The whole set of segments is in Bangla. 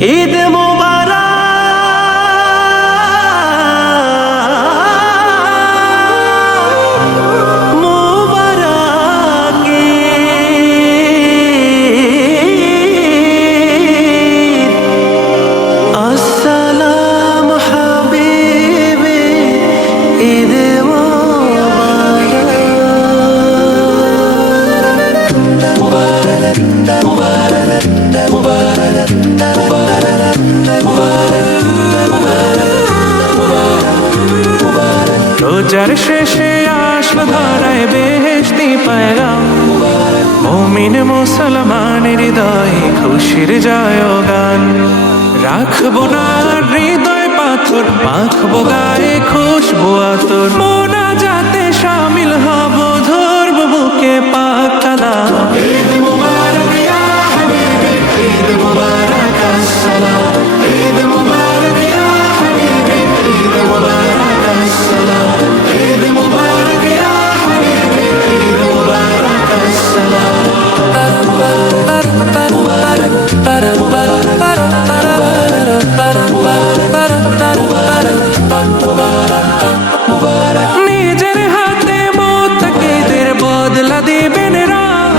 ঈদ মোবারক মোবারক ঈদ আসসালামু হাবিবি ঈদ রোজার শেষে আসলো ধরায় বেহেশতি পয়গাম মুমিন মুসলমানের হৃদয়ে খুশির জয়গান রাখবো না হৃদয় পাথর মাখবো গায়ে খুশবু আতর মোনাজাতে শামিল হব ধরবো বুকে পাক কালাম ঈদ মুবারক ইয়া হাবিবি ঈদ মুবারক আসসালাম ঈদ মুবারক ইয়া হাবিবি ঈদ মুবারক আসসালাম ঈদ মুবারক ইয়া হাবিবি ঈদ মুবারক আসসালাম নিজের হাতে মুত্তাকিদের বদলা দিবেন রাত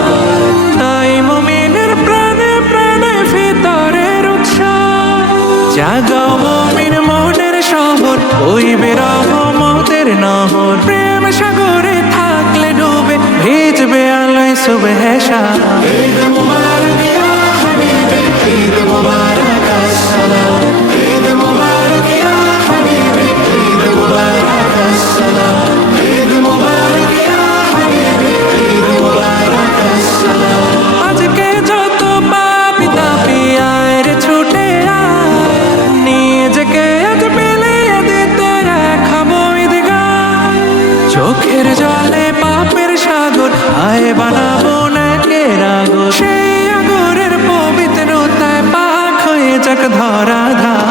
তাই মুমিনের প্রাণে প্রাণে ভিতরের উৎসাহ জাগাও মুমিন মনের শহর বইবে রহমতের নহর প্রেম সাগরে থাকলে ডুবে ভিজবে আলোয় সুবহে শাহ ঈদ মুবারক ইয়া হাবিবি ঈদ মুবারক আসসালাম ঈদ মুবারক ইয়া হাবিবি ঈদ মুবারক আসসালাম ঈদ মুবারক ইয়া হাবিবি ঈদ মুবারক আসসালাম আজকে যত পাপী তাপী আয় রে ছুটে আয় নিজেকে আজ মিলিয়ে দিতে রাখাবো ঈদগাহ চোখের জলে পাপের সাগর আয় বানাবো নাকের আগর সেই আগরের পবিত্রতায় পাক হয়ে যাক ধরা ধার